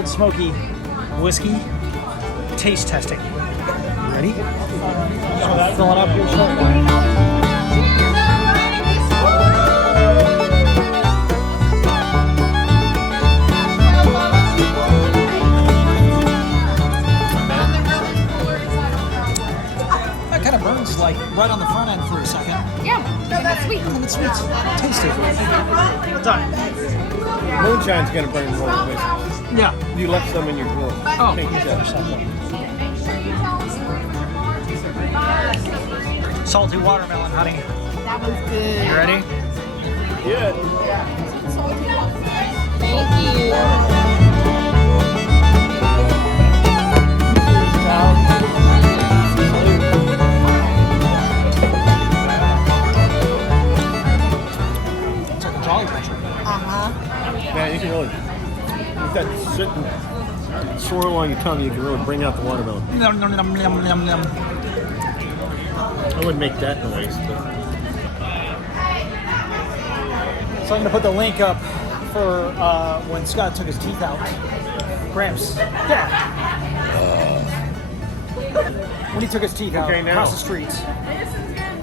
Old Smoky whiskey taste testing. Ready? Just fill it up here shortly. Kind of burns like right on the front end for a second. Yeah, and that's sweet. And it's sweet. Tasty. Done. Moonshine's gonna burn more than whiskey. Yeah. You left some in your grill. Oh, Take these out. Salty watermelon, honey. That one's good. You ready? Yeah. Thank you. Man, you can really, with that sitting swirl on your tongue, you can really bring out the watermelon. Nom, nom, nom, nom, nom, nom. I wouldn't make that noise, but So I'm going to put the link up for when Scott took his teeth out. Gramps. Yeah. When he took his teeth out across the street.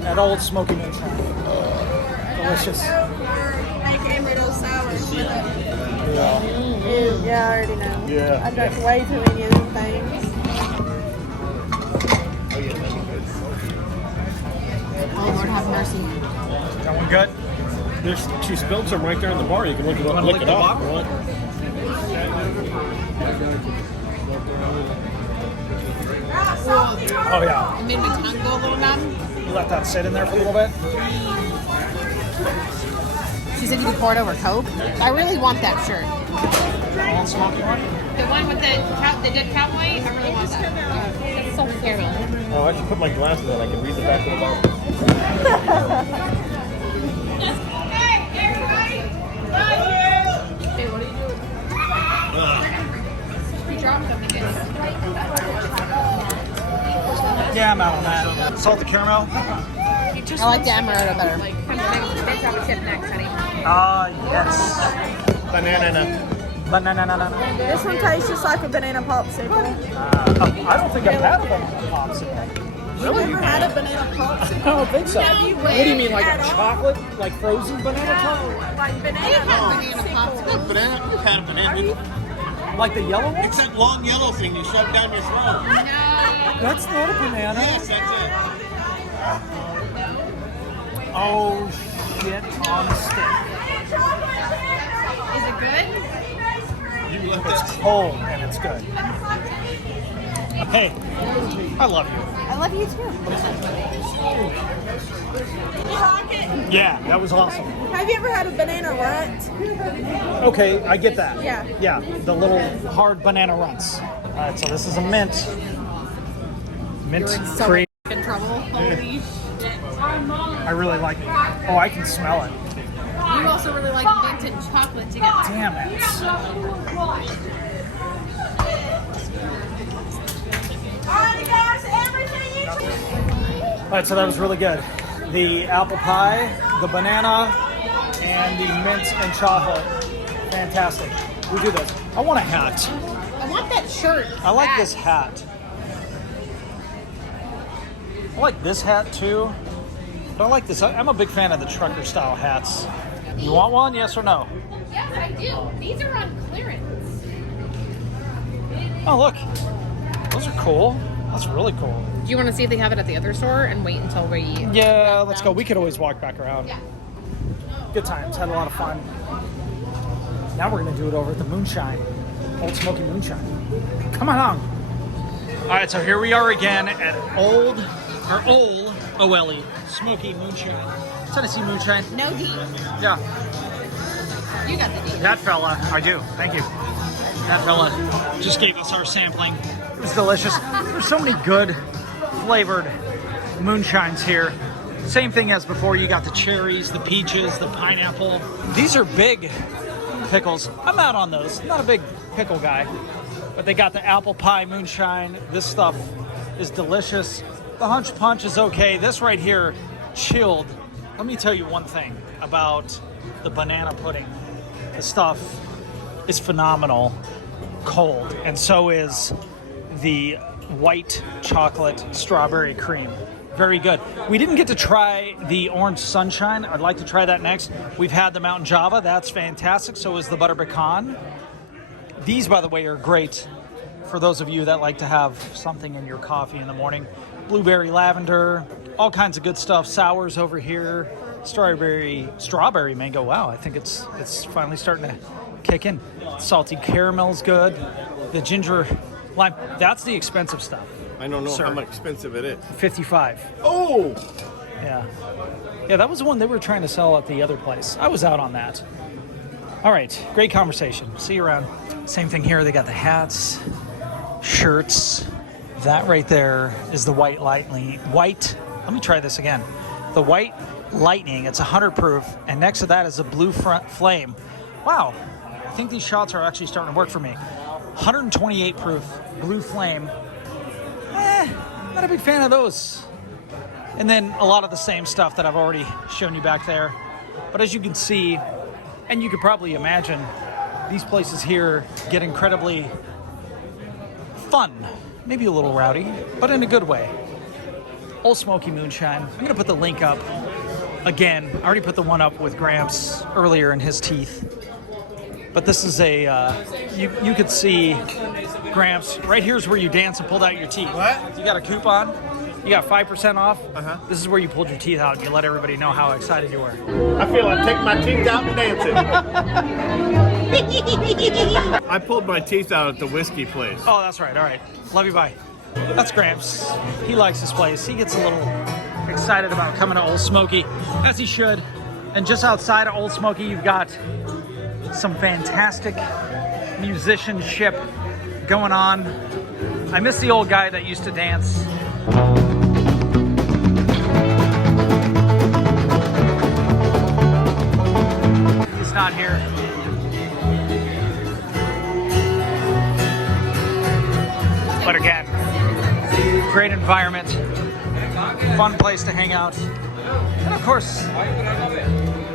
That Old Smokey Moonshine. Delicious. yeah. Yeah, I already know. Yeah. I drank way too many of them things. Oh, Lord have mercy. That one good? She spilled some right there in the bar. You can lick it up. wanna lick Lick it the off. bottle? What? Oh, yeah. It made my tongue go a little numb. You let that sit in there for a little bit. She said you could pour it over Coke. I really want that shirt. Old Smoky one? The one with the dead cowboy, I really want that. It's so caramel. Oh, I should put my glasses on. I can read the back of the bottle. Hey, what are you doing? You dropped something in. Yeah, I'm out on that. Salted caramel? I like the amaretto better. Let's have a tip next, honey. Yes. Banana. Banana. This one tastes just like a banana popsicle. I don't think I've had a banana popsicle. You never had a banana popsicle? I don't think so. Yeah, you What do you mean, like a had one. chocolate, like frozen banana chocolate? Like banana popsicle. Banana? You've had a banana. Like the yellow one? It's that long yellow thing you shove down your throat. That's not a banana. Yes, that's Oh, shit on a stick. Is it good? it. You let It's that. cold and it's good. Hey, I love you. I love you too. Yeah, that was awesome. Have you ever had a banana runt? Okay, I get that. Yeah. Yeah, the little hard banana runts. All right, so this is a mint. Mint So cream. in trouble. Holy shit. I really like it. Oh, I can smell it. You also really like mint and chocolate together. Damn it. All right, so that was really good. The apple pie, the banana, and the mint and chocolate. Fantastic. We do this. I want a hat. I want that shirt. I like back. this hat. I like this hat too. But I like this. I'm a big fan of the trucker style hats. You want one? Yes or no? Yes, I do. These are on clearance. Oh, look. Those are cool. That's really cool. Do you want to see if they have it at the other store and wait until we... Yeah, let's go. We could always walk back around. Yeah. Good times. Had a lot of fun. Now we're going to do it over at the Moonshine. Old Smoky Moonshine. Come on. All right, so here we are again at Old OLE, Smoky Moonshine. Tennessee Moonshine. No D. Yeah. You got the D. That fella, I do. Thank you. That fella just gave us our sampling. It was delicious. There's so many good flavored moonshines here. Same thing as before. You got the cherries, the peaches, the pineapple. These are big pickles. I'm out on those. Not a big pickle guy. But they got the apple pie moonshine. This stuff is delicious. The Hunch Punch is okay. This right here, chilled. Let me tell you one thing about the banana pudding. The stuff is phenomenal. cold, and so is the white chocolate strawberry cream. Very good. We didn't get to try the orange sunshine. I'd like to try that next. We've had the Mountain Java. That's fantastic. So is the butter pecan. These, by the way, are great for those of you that like to have something in your coffee in the morning. Blueberry lavender, all kinds of good stuff. Sours over here. Strawberry mango. Wow, I think it's finally starting to kick in. Salty caramel's good. The ginger lime. That's the expensive stuff. I don't know Sir. how much expensive it is. 55. Oh! Yeah. Yeah, that was the one they were trying to sell at the other place. I was out on that. All right, great conversation. See you around. Same thing here. They got the hats, shirts. That right there is the white lightning. Let me try this again. The white lightning. It's 100 proof, and next to that is a blue front flame. Wow. I think these shots are actually starting to work for me. 128 proof blue flame. Not a big fan of those. And then a lot of the same stuff that I've already shown you back there. But as you can see, and you could probably imagine, these places here get incredibly fun. Maybe a little rowdy, but in a good way. Ole Smokey Moonshine. I'm going to put the link up again. I already put the one up with Gramps earlier in his teeth. But this is you could see Gramps. Right here's where you dance and pulled out your teeth. What? You got a coupon. You got 5% off. Uh-huh. This is where you pulled your teeth out and you let everybody know how excited you were. I feel like taking my teeth out and dancing. I pulled my teeth out at the whiskey place. Oh, that's right. All right. Love you. Bye. That's Gramps. He likes this place. He gets a little excited about coming to Ole Smokey, as he should. And just outside of Ole Smokey, you've got some fantastic musicianship going on. I miss the old guy that used to dance. He's not here. But again, great environment, fun place to hang out. And of course,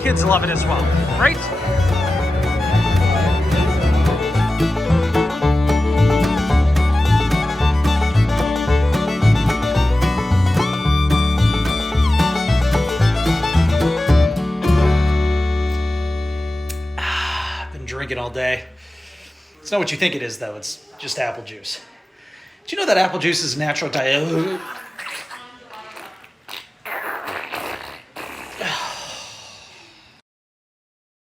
kids love it as well, right? Drinking all day. It's not what you think it is, though. It's just apple juice. Do you know that apple juice is natural